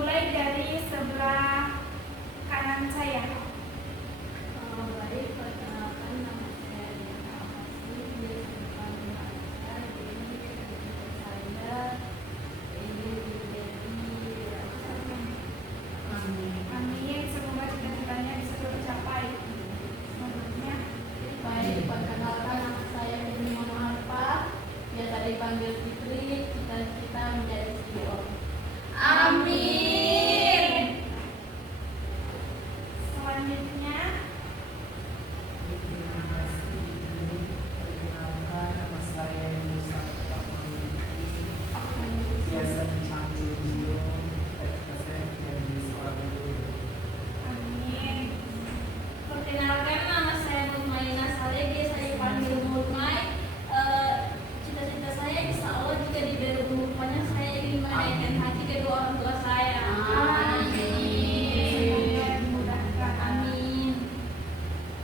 dimulai dari sebelah kanan saya. Baik, perkenalkan nama saya Diana Afasi, biasa dipanggil Aisyah. Jadi saya ingin menjadi Amin. Semoga cita-citanya bisa tercapai. Selanjutnya. Baik, perkenalkan nama saya Fitri Muhammad, biasa dipanggil Fitri, cita-cita menjadi CEO. Amin. Selanjutnya. Perkenalkan nama saya Musa biasa dipanggil Gio, cita-cita saya menjadi seorang guru. Amin. Perkenalkan nama saya Mutmainah Saleh, biasa dipanggil Mutmai. Cita-cita saya insya Allah jika diberi umurnya saya ingin menaikkan hati kedua orang tua saya. Semoga dimudahkan. Amin.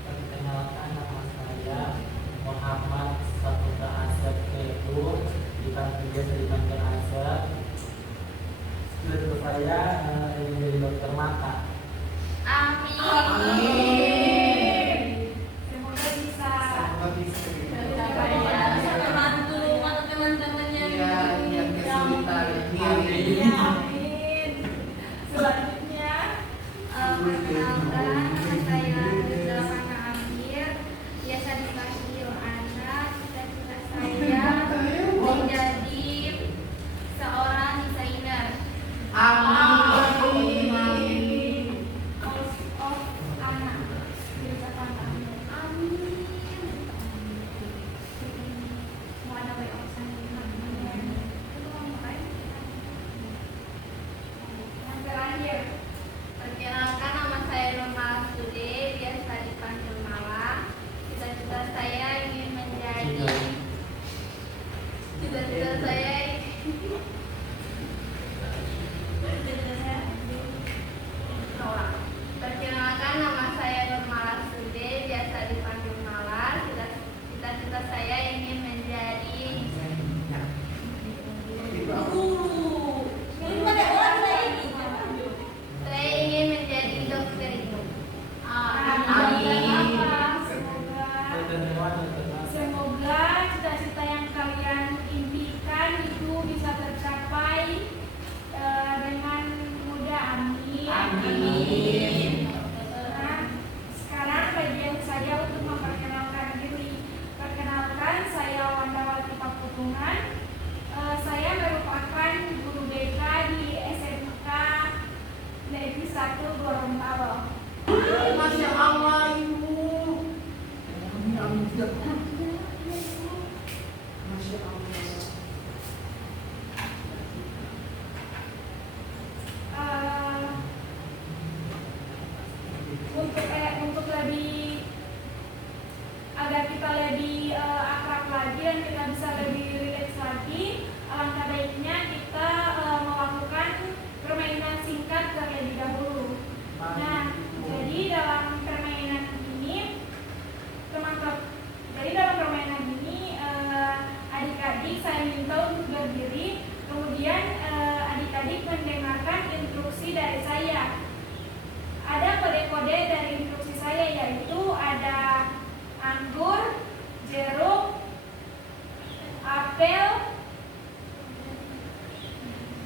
Perkenalkan nama saya Muhammad Saputra Asep Ketu, biasa dipanggil Asep. Cita-cita saya ingin menjadi dokter mata. Amin. Semoga bisa. Supaya bisa membantu teman-temannya yang kesulitan. Amin. Selanjutnya. Perkenalkan, nama saya Rizal Fana Amir, biasa dipanggil Ana. Cita-cita saya menjadi seorang desainer. Of Ana. Bisa Fana Amir. Amin. Mau ada way of signing. Itu mau ngapain? Yang terakhir. Perkenalkan, nama saya Nurmal Sude, biasa dipanggil Mala. Cita-cita saya ingin menjadi cita-cita saya Perkenalkan, nama saya Nurmal Sude, biasa dipanggil Mala. Cita-cita saya ingin menjadi saya ingin menjadi dokter itu. Amin. Semoga cita-cita yang kalian impikan itu bisa tercapai dengan mudah. Amin. Nah, sekarang bagian saya untuk memperkenalkan diri. Perkenalkan, saya Wandawati Pakutungan. Saya merupakan guru BK di SMK Negeri 1 Gorontalo. Masya Allah, Ibu. Masya Allah. Untuk lebih agar kita lebih akrab lagi dan kita bisa lebih rileks lagi, alangkah baiknya kita melakukan permainan singkat terlebih dahulu. Nah, jadi dalam permainan ini adik-adik saya minta untuk berdiri, kemudian adik-adik mendengarkan instruksi dari saya. Ada kode-kode dari instruksi saya, yaitu ada anggur, jeruk, apel,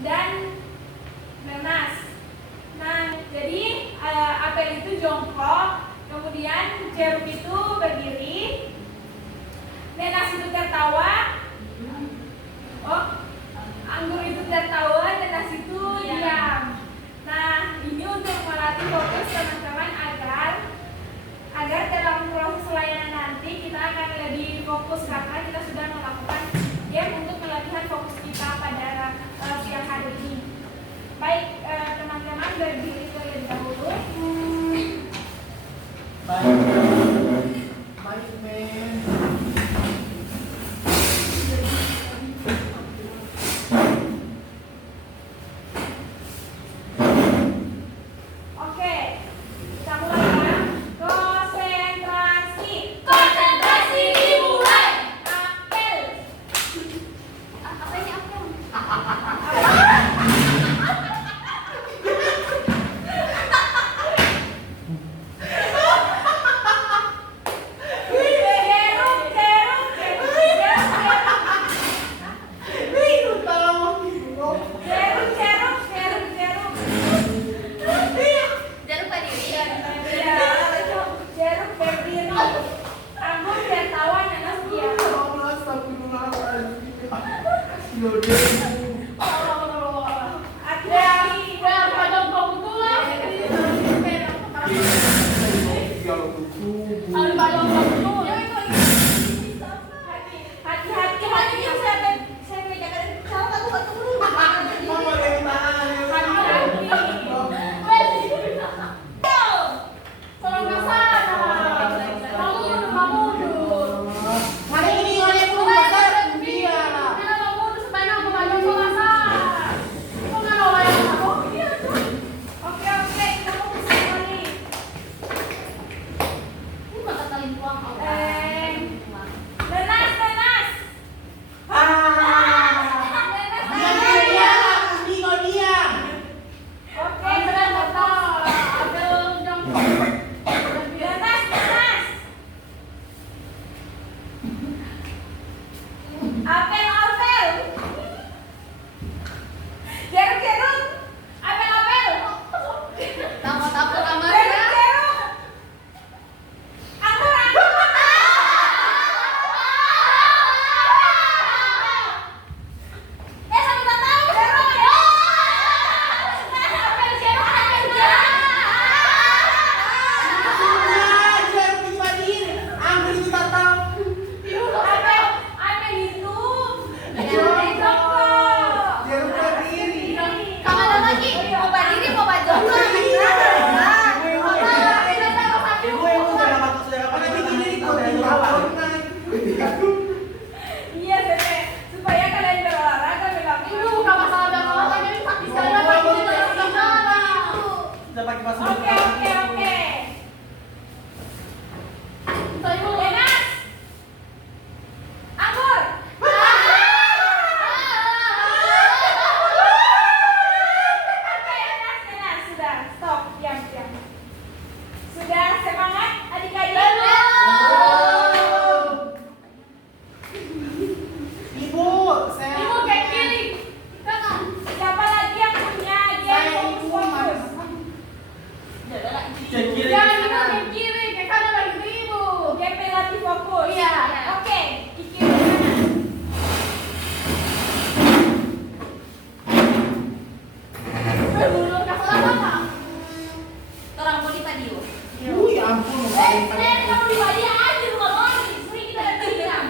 dan nanas. Nah, jadi apel itu jongkok, kemudian jeruk itu berdiri, nanas itu tertawa, anggur itu tertawa, nanas itu diam. Nah, ini untuk melatih fokus teman-teman agar dalam proses layanan nanti kita akan lebih fokus karena kita sudah melakukan game untuk melatihan fokus kita pada siang hari ini. Baik, teman-teman berdiri terlebih dahulu. Baik, men. Oke, Hati-hati. Iya, Sete. Supaya kalian berolahraga memang. Oke. Lenas. Anggur. Oke, Lenas. Sudah, stop. Diam. Sudah, semangat adik-adik. Ibu kayak kiri. Siapa lagi yang punya game fokus? Game relatif fokus. Iya. Oke, di kiri kanan. ya ampun. Kamu di Bali aja bukan lagi. Sering kita bilang.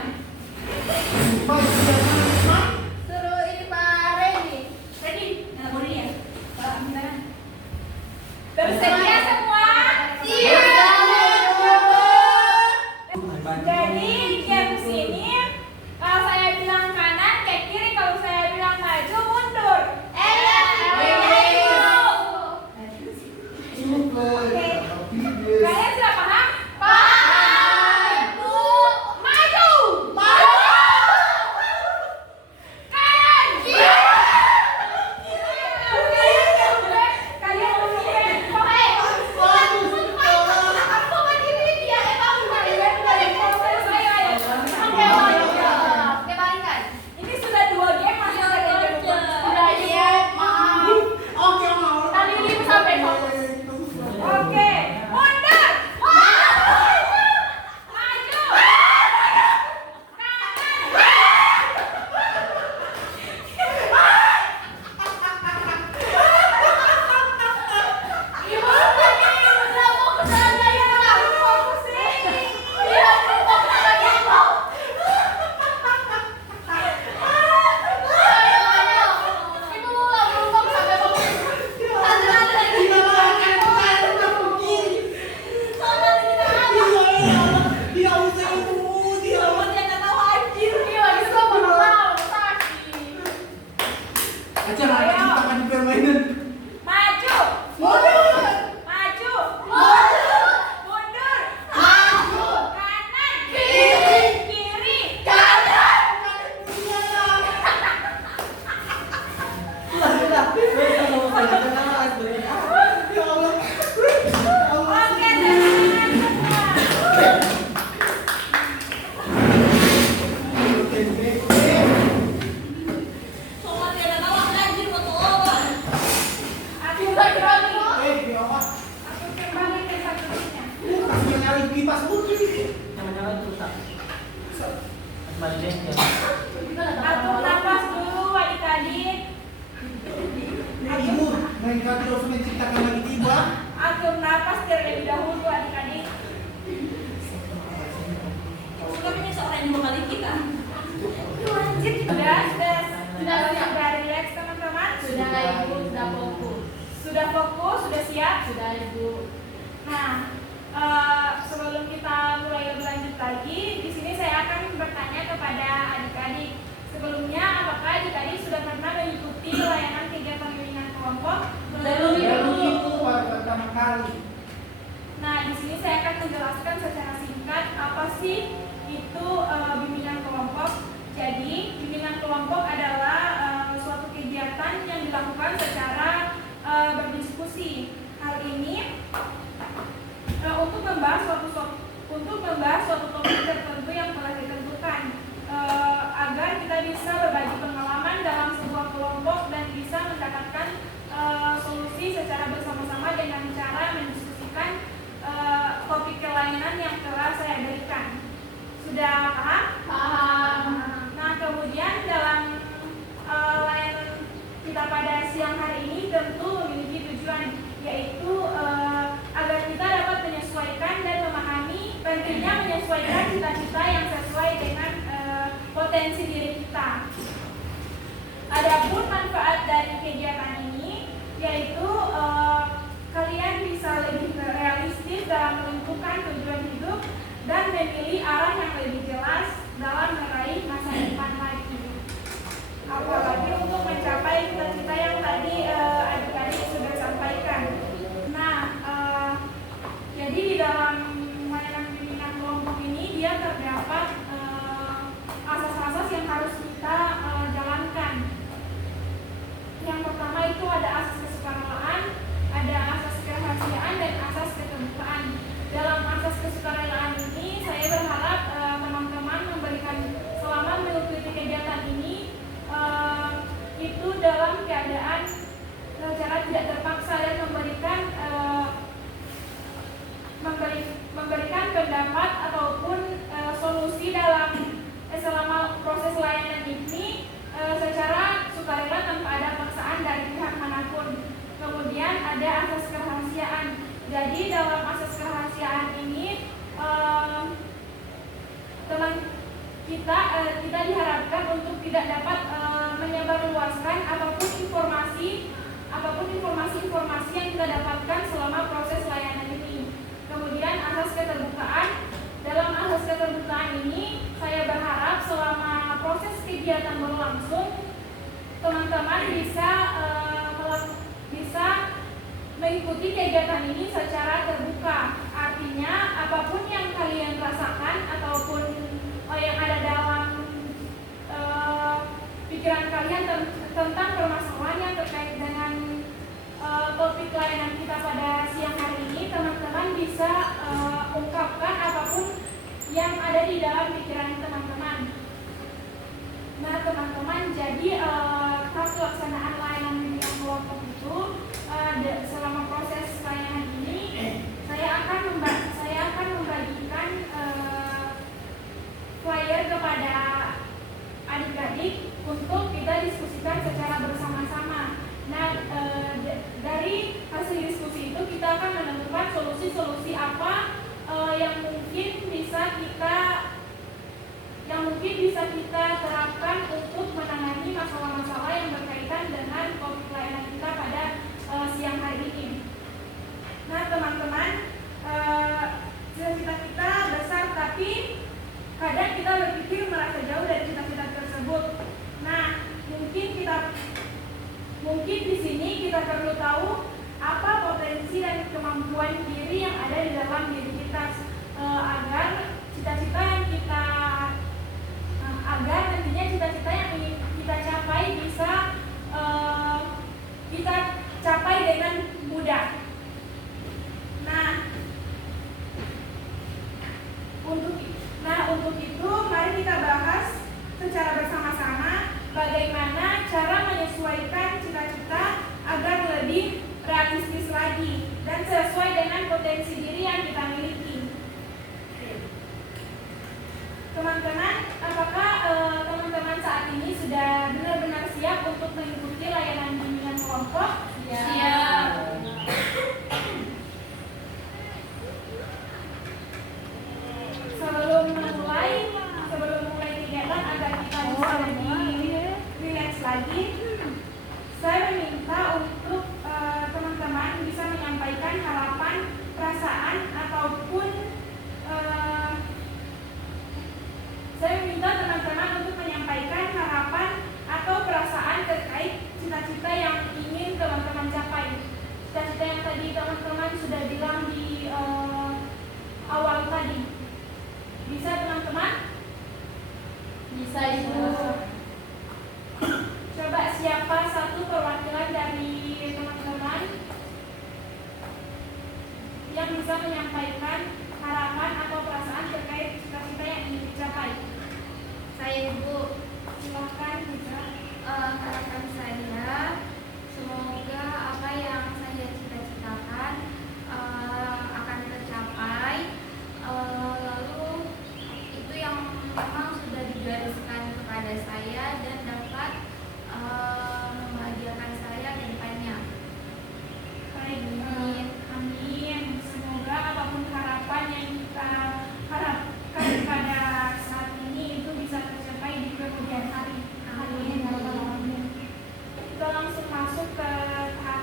Suruh ini Pak Reni. Ready? Nah, mau dia. Bersedia semua? Jadi games ini kalau saya bilang kanan ke kiri, kalau saya bilang maju mundur. Oke. Kalian sudah paham? Maju. Kanan. Kalian memilih. Ini sudah 2 game masih ada game. Oke, mundur. Maju. Maju. Maju. Mundur. Kanan. Kiri. Oke, teman-teman semua. Aku kembali ke satunya. Atur nafas dulu. harus menciptakan lagi tiba. Atur napas terlebih dahulu adik-adik. Suka punya seorang yang kali kita. Lanjut, sudah relax teman-teman? Sudah Ibu, sudah fokus. Sudah fokus, sudah siap? Sudah Ibu. Nah, sebelum kita mulai lebih lanjut lagi, di sini saya akan bertanya kepada adik-adik. Sebelumnya, apakah adik-adik sudah pernah mengikuti layanan kegiatan bimbingan kelompok? Belum itu baru pertama kali. Nah, di sini saya akan menjelaskan secara singkat apa sih itu bimbingan kelompok. Jadi, bimbingan kelompok adalah suatu kegiatan yang dilakukan secara berdiskusi. Hal ini untuk membahas suatu topik tertentu yang telah ditentukan, agar kita bisa berbagi pengalaman dalam sebuah kelompok dan bisa mendapatkan solusi secara bersama-sama dengan cara mendiskusikan topik kelainan yang telah saya berikan. Sudah paham? Paham. Nah, kemudian dalam layanan kita pada siang hari ini tentu memiliki tujuan, yaitu agar kita dapat menyesuaikan dan memahami pentingnya menyesuaikan cita-cita yang sesuai dengan potensi diri kita. Adapun manfaat dari kegiatan ini yaitu kalian bisa lebih realistis dalam menentukan tujuan hidup dan memilih arah yang lebih jelas dalam meraih masa depan lagi. Apalagi untuk mencapai cita-cita yang tadi adik-adik sudah sampaikan. Nah, jadi di dalam layanan bimbingan kelompok ini dia terdapat asas-asas yang harus kita jalankan. Yang pertama itu ada asas kesukarelaan, ada asas kerahasiaan dan asas keterbukaan. Dalam asas kesukarelaan ini saya berharap teman-teman memberikan selama mengikuti kegiatan ini itu dalam keadaan secara tidak terpaksa dan memberikan pendapat ataupun solusi dalam selama proses layanan ini secara sukarela tanpa ada paksaan dari pihak manapun. Kemudian ada asas kerahasiaan. Jadi dalam asas kerahasiaan ini teman kita diharapkan untuk tidak dapat menyebarluaskan apapun informasi yang kita dapatkan selama proses layanan ini. Kemudian asas keterbukaan. Dalam asas keterbukaan ini saya berharap selama proses kegiatan berlangsung teman-teman bisa mengikuti kegiatan ini secara terbuka. Artinya apapun yang kalian rasakan ataupun yang ada dalam pikiran kalian tentang permasalahan yang terkait dengan topik layanan kita pada siang hari ini, teman-teman bisa ungkapkan apapun yang ada di dalam pikiran teman-teman. Nah, teman-teman, jadi pelaksanaan layanan bimbingan kelompok itu selama proses layanan ini saya akan membagikan flyer kepada adik-adik untuk kita diskusikan secara bersama-sama. Nah, dari hasil diskusi itu kita akan menentukan solusi-solusi apa yang mungkin bisa kita terapkan untuk menangani masalah-masalah yang berkaitan dengan topik layanan kita pada siang hari ini. Nah, teman-teman, cita-cita kita besar, tapi kadang kita berpikir merasa jauh dari cita-cita tersebut. Nah, mungkin di sini kita perlu tahu apa potensi dan kemampuan diri yang ada di dalam diri kita agar nantinya cita-cita yang ingin kita capai bisa kita capai dengan mudah. Nah, untuk itu mari kita bahas secara bersama-sama bagaimana cara menyesuaikan cita-cita agar lebih realistis lagi dan sesuai dengan potensi diri yang kita miliki. Teman-teman, apakah teman-teman saat ini sudah benar-benar siap untuk mengikuti layanan bimbingan kelompok? Siap. menyampaikan harapan atau perasaan terkait cita-cita yang ingin dicapai. Saya Ibu, Silahkan Putra. harapan saya semoga apa yang saya cita-citakan akan tercapai. Lalu itu yang memang sudah digariskan kepada saya dan dapat membahagiakan saya ke depannya. Baik, Amin. amin. Semoga apapun harapan yang kita harapkan pada saat ini itu bisa tercapai di kemudian hari. Amin. Amin. Kita langsung masuk ke tahap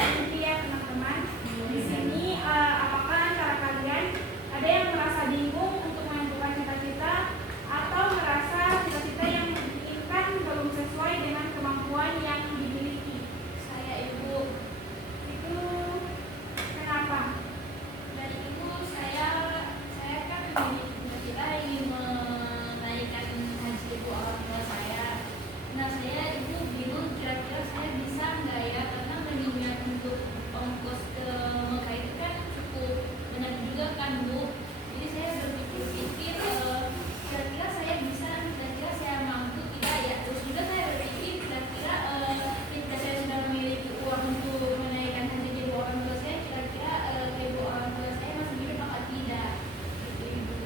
inti ya teman-teman. Di sini apakah antara kalian ada yang merasa bingung untuk menentukan cita-cita atau merasa cita-cita yang diinginkan belum sesuai dengan kemampuan yang dimiliki? Saya Ibu. Itu kenapa? Dari Ibu saya kan memiliki cita-cita ingin menaikkan haji Ibu orang tua saya. Nah saya Ibu bingung kira-kira saya bisa nggak ya, karena mengingat untuk ongkos ke Mekah itu kan cukup banyak juga kan Bu. Jadi saya berpikir-pikir kira-kira saya bisa, kira-kira saya mampu tidak ya. Terus juga saya berpikir kira-kira ketika saya sudah memiliki uang untuk menaikkan haji Ibu orang tua saya, kira-kira Ibu orang tua saya masih hidup apa tidak? Gitu Ibu.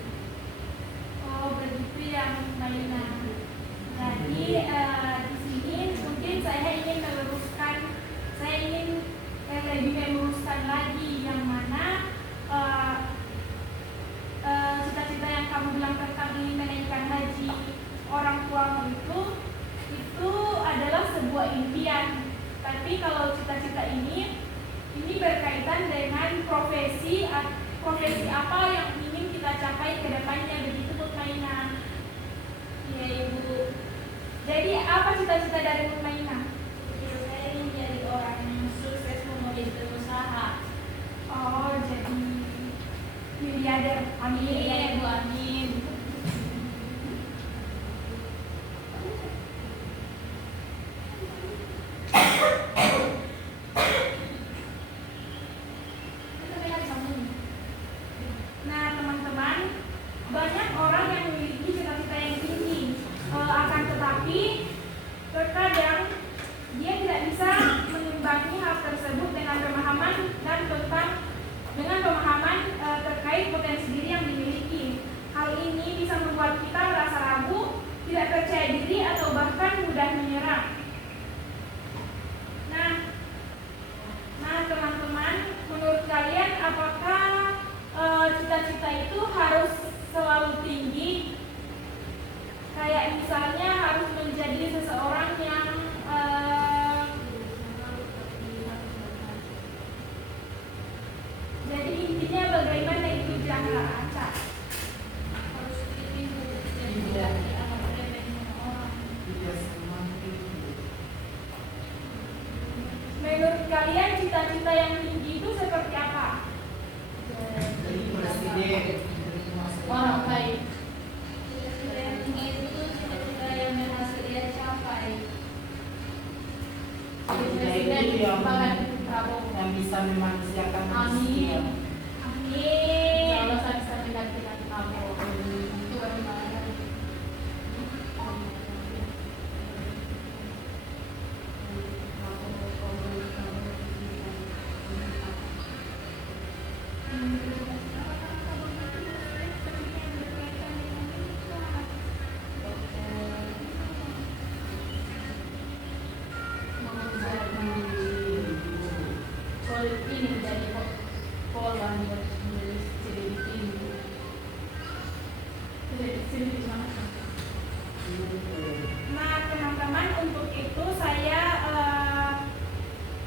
Oh begitu ya Maina. Jadi di sini mungkin saya ingin meluruskan, saya ingin lebih meluruskan lagi yang mana cita-cita yang kamu bilang tentang ingin menaikkan haji orang tuamu itu adalah sebuah impian. Tapi kalau cita-cita ini berkaitan dengan profesi apa yang ingin kita capai ke depannya, begitu Mutmainah. Iya Ibu. Jadi apa cita-cita dari Mutmainah? Cita saya ingin jadi orang yang sukses, mau jadi pengusaha. Oh, jadi miliarder. Amin. Iya Ibu, amin. Nah, teman-teman, banyak orang yang memiliki cita-cita yang tinggi. Akan tetapi terkadang dia tidak bisa mengimbangi hal tersebut dengan pemahaman terkait potensi diri yang dimiliki. Hal ini bisa membuat kita merasa ragu, tidak percaya diri atau bahkan mudah menyerah. Nah teman-teman, menurut kalian apakah cita-cita itu harus selalu tinggi? Kayak misalnya harus menjadi seseorang yang jadi intinya bagaimana itu jangan acak. Harus pilih dan tidak akan remeh sama orang. Tidak semua itu. Menurut kalian cita-cita yang tinggi itu seperti apa? Jadi presiden, jadi masuk Orang baik. Cita-cita yang tinggi itu cita-cita yang berhasil ia capai. Presiden Bapak Prabowo. yang bisa memanusiakan Amin. manusia. Amin. Kalau saya bisa menggantikan Prabowo, itu bagaimana? Ini menjadi pola buat menulis cerita ini. Cerita di mana? Nah, teman-teman, untuk itu saya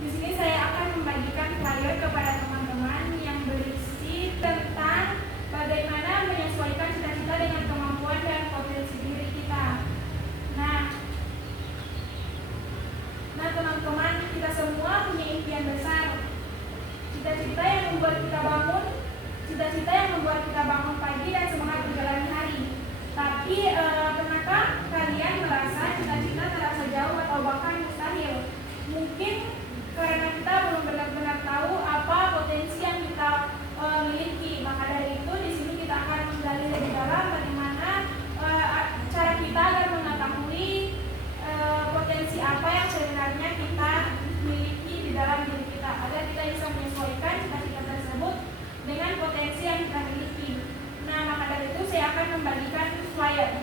di sini saya akan membagikan flyer kepada teman-teman yang berisi tentang bagaimana menyesuaikan cita-cita dengan kemampuan dan potensi diri kita. Nah, teman-teman, kita semua punya impian besar. Cita-cita yang membuat kita bangun, cita-cita yang membuat kita bangun pagi dan semangat menjalani hari. Tapi pernahkah kalian merasa cita-cita terasa jauh atau bahkan mustahil? Mungkin karena kita belum benar-benar tahu apa potensi yang kita klien.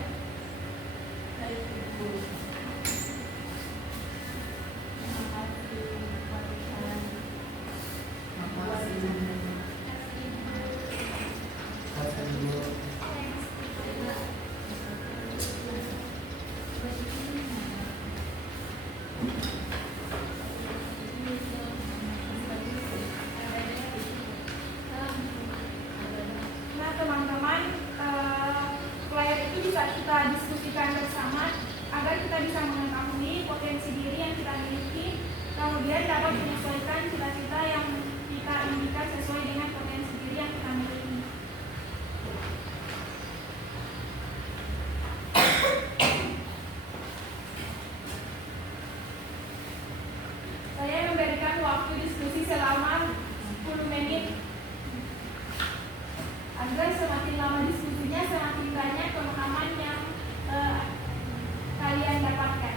Nah teman-teman, flyer itu bisa kita diskusikan bersama agar kita bisa mengetahui potensi diri yang kita miliki, kemudian dapat menyesuaikan cita-cita yang kita inginkan sesuai dengan potensi diri yang kita miliki. Saya memberikan waktu diskusi selama 10 menit agar semakin lama diskusinya semakin banyak pemahaman yang kalian dapatkan.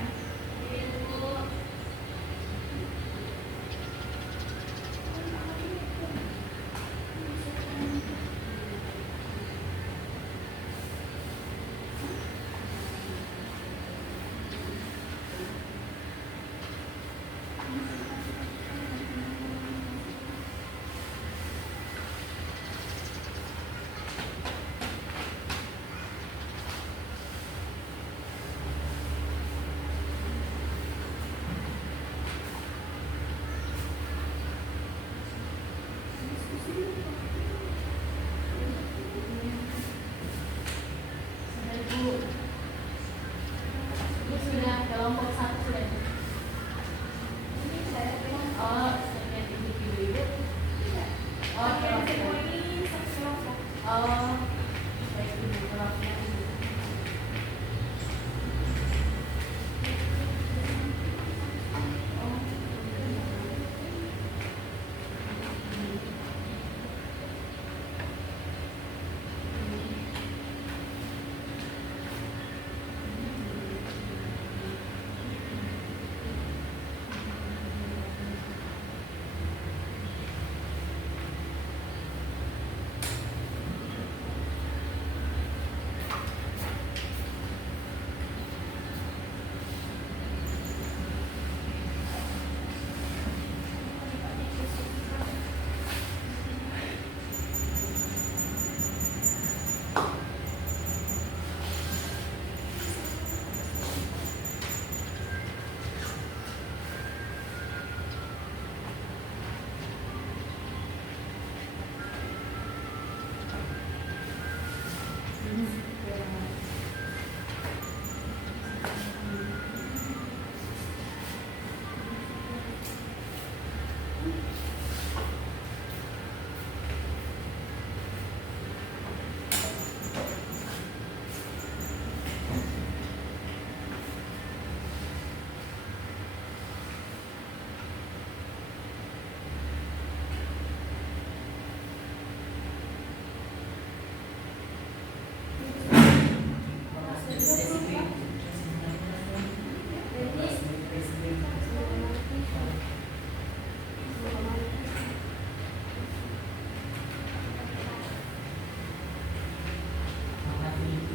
Ini sudah kelompok 1 sudah. Oh, sekian individu. Oh, Kalian kelompok. semua ini satu kelompok. Oh, baik ibu kelompoknya.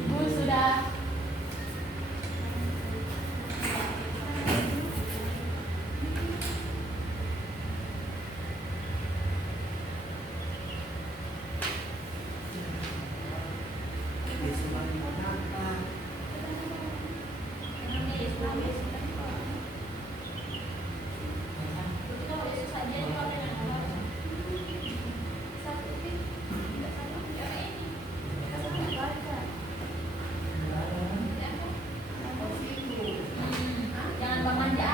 Ibu sudah. Jangan bermanja.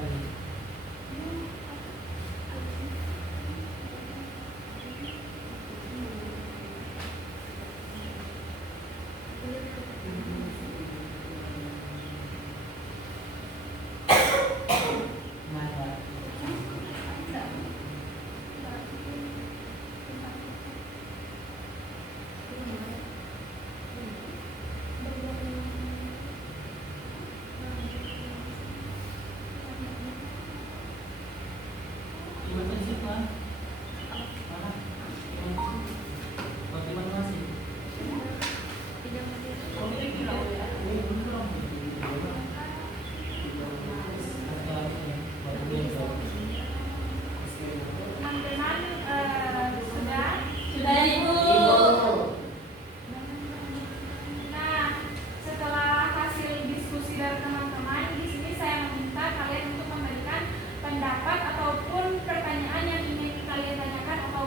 sekali. Teman-teman sudah. Sudah Ibu. Nah, setelah hasil diskusi dari teman-teman, di sini saya meminta kalian untuk memberikan pendapat ataupun pertanyaan yang ingin kalian tanyakan atau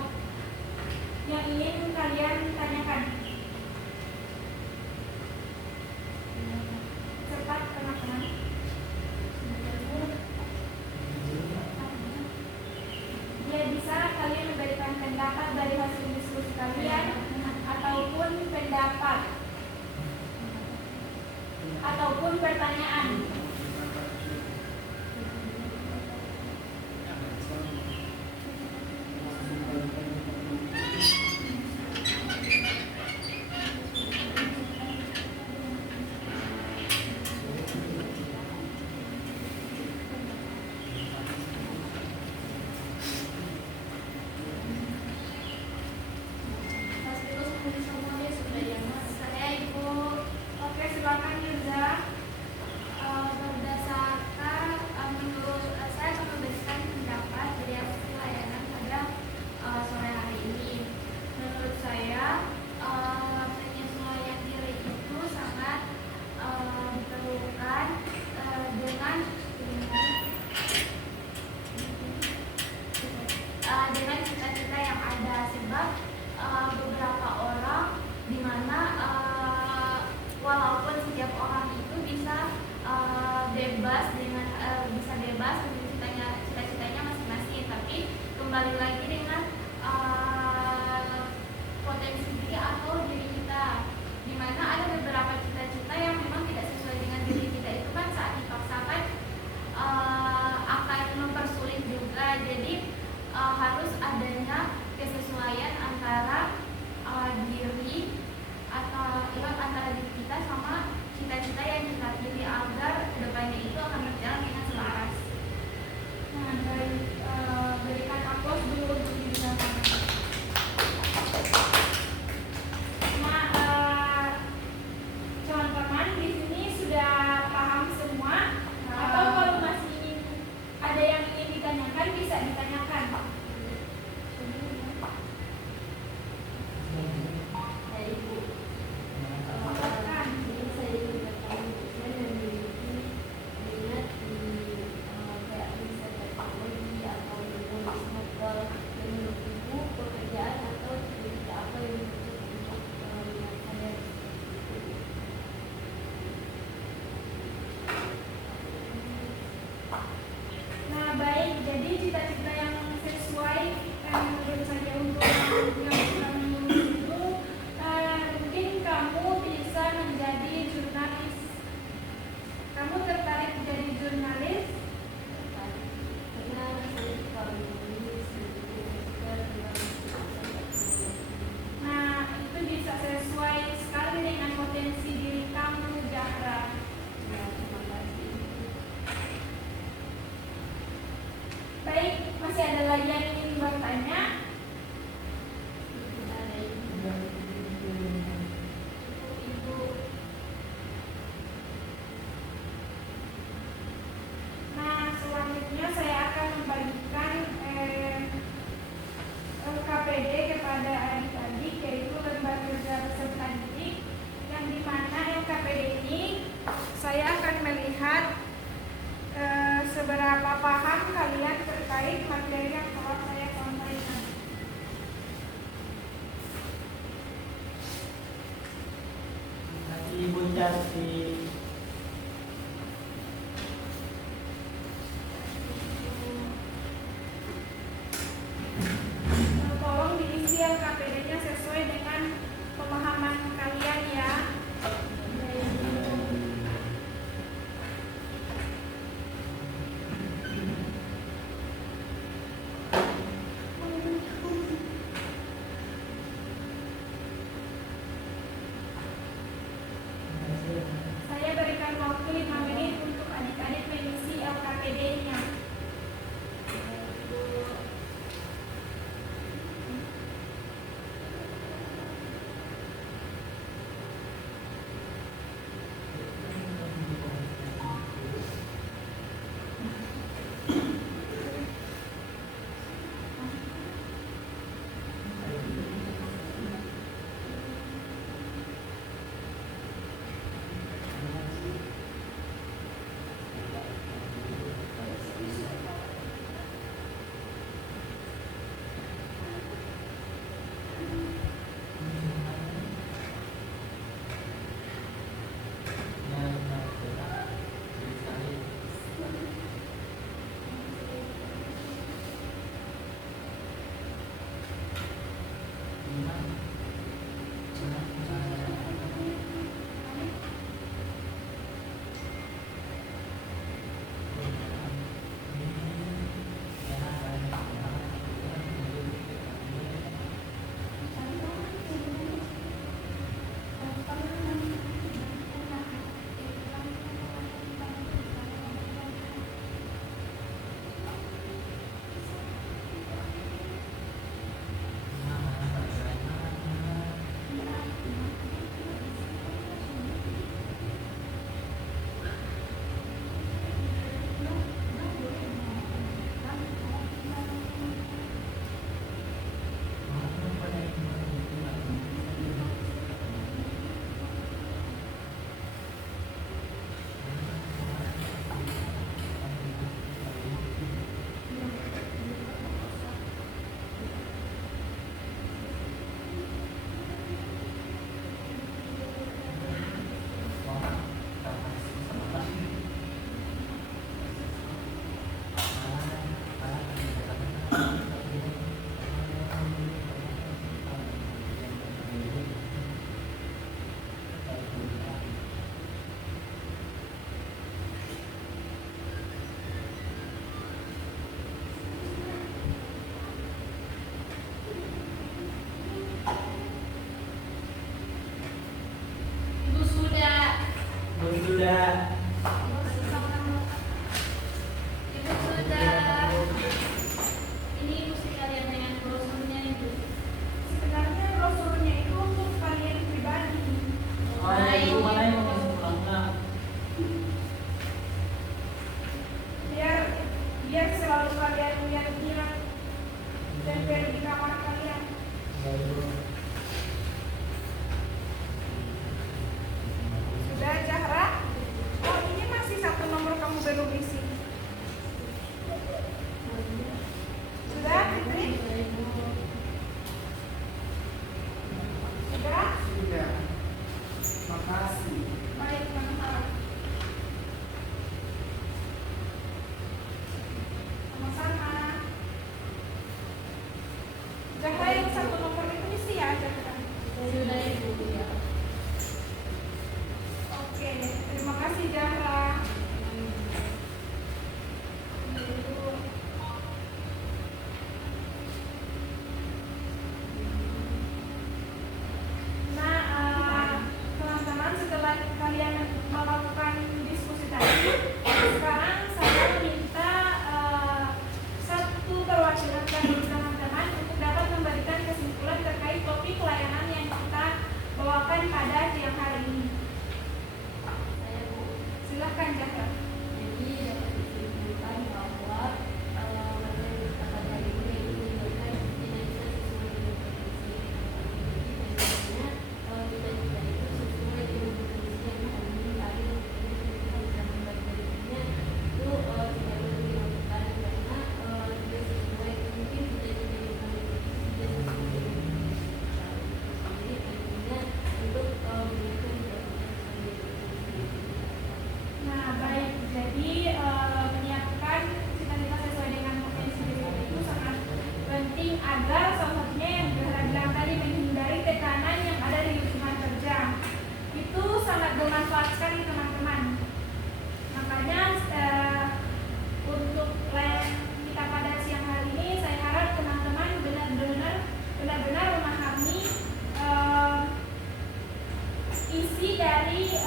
yang ingin kalian tanyakan. Cepat teman-teman. Ya, bisa kalian memberikan pendapat dari hasil diskusi kalian ataupun pendapat ataupun pertanyaan. Mas Vito semuanya sudah ya Mas. Saya Ibu. Oke, silakan Yurza. Berdasarkan menurut saya akan memberikan pendapat dari hasil pelayanan pada sore hari ini. Menurut saya penyesuaian diri itu sangat diperlukan dengan cita-cita yang ada, sebab beberapa orang di mana walaupun setiap orang itu bisa bebas dengan cita-citanya masing-masing, tapi kembali lagi dengan potensi diri atau diri kita, di mana ada beberapa cita-cita yang memang tidak sesuai dengan diri kita, itu kan saat dipaksakan akan mempersulit juga. Jadi harus adanya kesesuaian antara diri atau antara diri kita sama cita-cita yang kita pilih agar kedepannya itu akan berjalan dengan selaras. Nah, berikan aplaus dulu untuk diri kita. Nah, teman-teman di sini sudah paham semua, atau kalau masih ada yang ingin ditanyakan bisa ditanyakan, Pak. Ya Ibu. Silakan. Ini saya ingin bertanya dan memiliki minat di kayak riset teknologi atau menulis novel. Menurut Ibu pekerjaan atau cita-cita apa yang cocok untuk minat saya? Nah, baik. Jadi cita-cita yang sesuai menurut saya untuk yang kamu itu mungkin kamu bisa menjadi jurnalis. Kamu tertarik menjadi jurnalis? Karena saya suka menulis juga Nah, itu bisa sesuai sekali dengan potensi diri kamu, Zahra. terima kasih. Baik, masih ada lagi yang ingin bertanya? Ada Ibu. Ibu. Nah, selanjutnya saya akan membagikan KPD kepada adik-adik, yaitu lembar kerja peserta didik, yang dimana KPD ini saya akan melihat seberapa paham kalian terkait materi yang telah saya sampaikan. Kasih Ibu Cati. sudah. Ibu sudah. Ini mesti kalian dengan brosurnya Ibu. Sebenarnya brosurnya itu untuk kalian pribadi. Oh, ada ibu mana yang mau kasih pulang-pulang? Biar selalu kalian ingat-ingat dan biar di kamar kalian. Sudah Zahra? Oh ini masih satu nomor kamu belum isi. Sudah Fitri? Sudah? Sudah. Makasih. Baik, mantap. Sama-sama. Zahra yang satu nomor itu isi ya Zahra. Sudah Ibu ya. Oke, terima kasih Zahra. Nah, teman-teman setelah kalian melakukan diskusi tadi, sekarang saya minta satu perwakilan dari teman-teman untuk dapat memberikan kesimpulan terkait topik pelayanan yang kita bawakan pada siang hari ini. Saya Bu. Silakan Zahra. Jadi dapat disimpulkan bahwa materi pada hari ini menunjukkan tidak bisa sesuai dengan potensi. Jadi cita-cita itu sesuai dengan potensi yang hari ini ada kita bisa membagi dirinya itu tidak perlu dilakukan karena tidak sesuai mungkin cita-cita yang kami miliki tidak sesuai dengan jadi tentunya untuk memberikan Nah, baik. Jadi menyiapkan cita-cita sesuai dengan potensi diri itu sangat penting agar salah satunya yang Zahra bilang tadi menghindari tekanan yang ada di lingkungan kerja. Itu sangat bermanfaat sekali teman-teman. Makanya untuk pelayanan kita pada siang hari ini saya harap teman-teman benar-benar memahami isi dari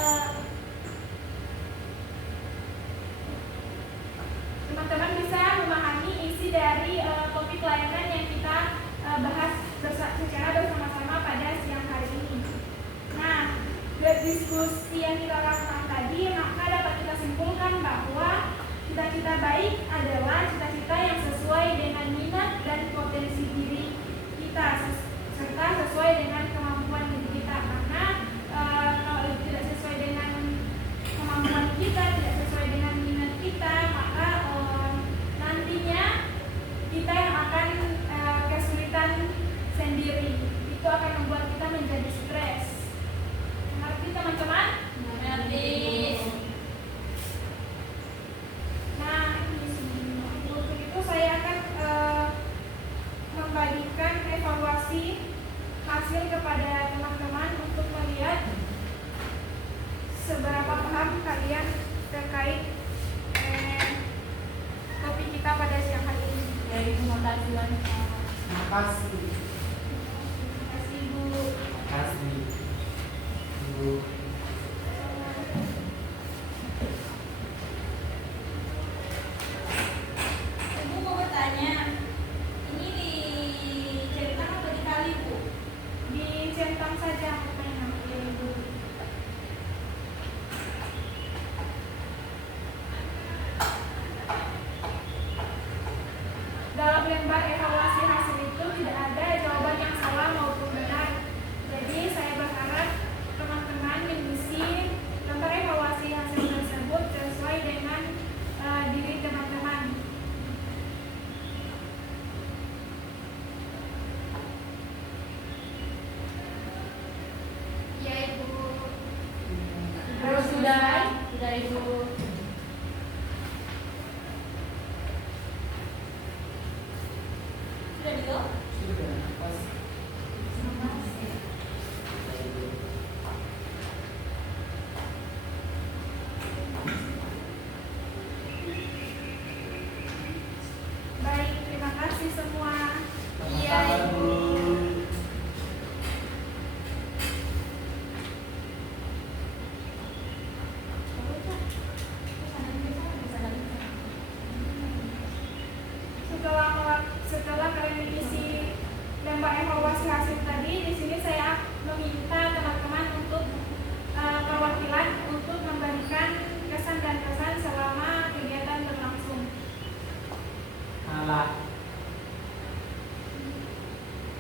teman-teman bisa memahami isi dari topik layanan yang kita bahas secara bersama-sama pada siang hari ini. Nah, dari diskusi yang kita lakukan tadi, maka dapat kita simpulkan bahwa cita-cita baik adalah cita-cita yang sesuai dengan minat dan potensi diri kita, serta sesuai dengan kemampuan diri kita. Karena kalau tidak sesuai dengan kemampuan kita, tidak sesuai dengan minat kita, maka nantinya kita yang akan kesulitan sendiri. Itu akan membuat kita menjadi stres. Mengerti teman-teman? mengerti. Nah, untuk itu saya akan membagikan evaluasi hasil kepada teman-teman untuk melihat seberapa paham kalian terkait topik kita pada siang hari ini. Dari pengetahuan Makasih. Terima kasih Bu. Makasih. Ibu. Ibu mau bertanya, ini diceritakan apa dikali Bu? Dicentang saja pertanyaan ya Ibu. Dalam lembar evaluasi hasil itu tidak ada jawaban yang salah maupun benar. Jadi saya berharap teman-teman mengisi lembar evaluasi hasil tersebut sesuai dengan diri teman-teman. Ya Ibu. Sudah Ibu. Sudah Ibu? Sudah. Makasih. Baik, terima kasih semua. Iya, Ibu. mengisi lomba evaluasi hasil tadi, di sini saya meminta teman-teman untuk perwakilan untuk memberikan kesan dan pesan selama kegiatan berlangsung. Nala.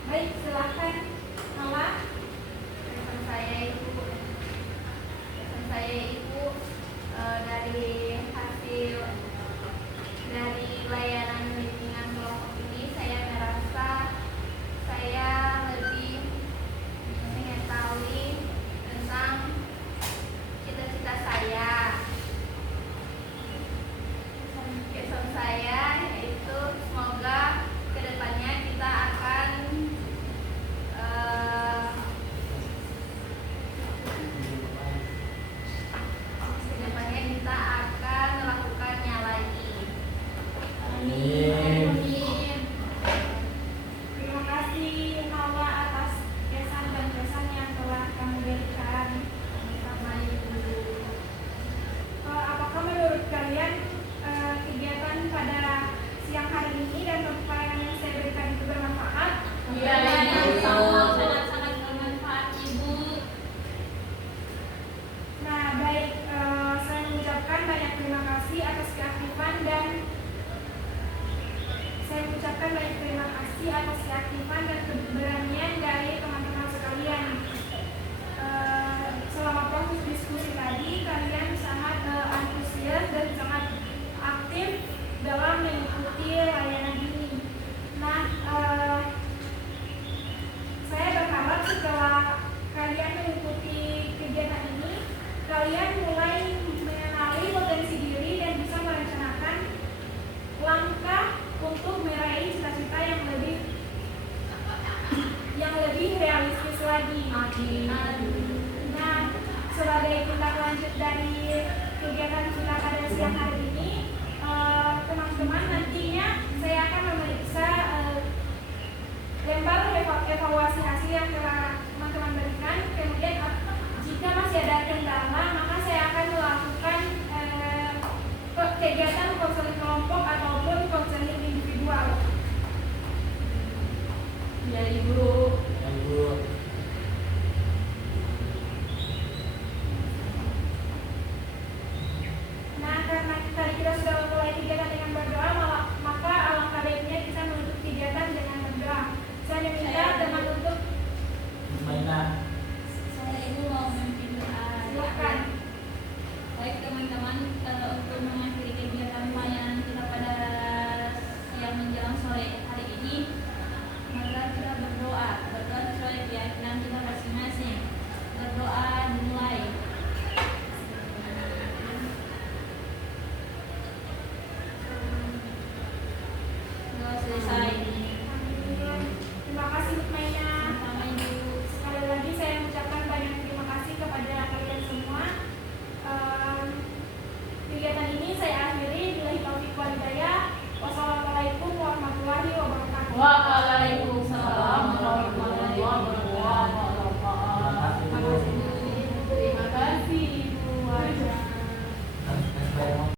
Baik, silahkan Nala. Pesan saya itu dari hasil dari layanan bimbingan kelompok ini, saya merasa saya lebih mengetahui tentang cita-cita saya. Kesan saya yaitu semoga kedepannya kita akan kedepannya kita akan melakukannya lagi. Amin. Terima kasih Nala atas kesan dan pesan yang telah kamu berikan. Sama Ibu. Apakah menurut kalian kegiatan pada siang hari ini dan pelayanan yang saya berikan itu bermanfaat? Iya, Ibu. Sangat-sangat bermanfaat, Ibu. Nah, baik, saya mengucapkan banyak terima kasih atas keaktifan dan keberanian dari teman-teman sekalian. Selama proses diskusi tadi, kalian sangat antusias dan sangat aktif dalam mengikuti layanan ini. Nah, saya berharap setelah kalian mengikuti kegiatan ini, kalian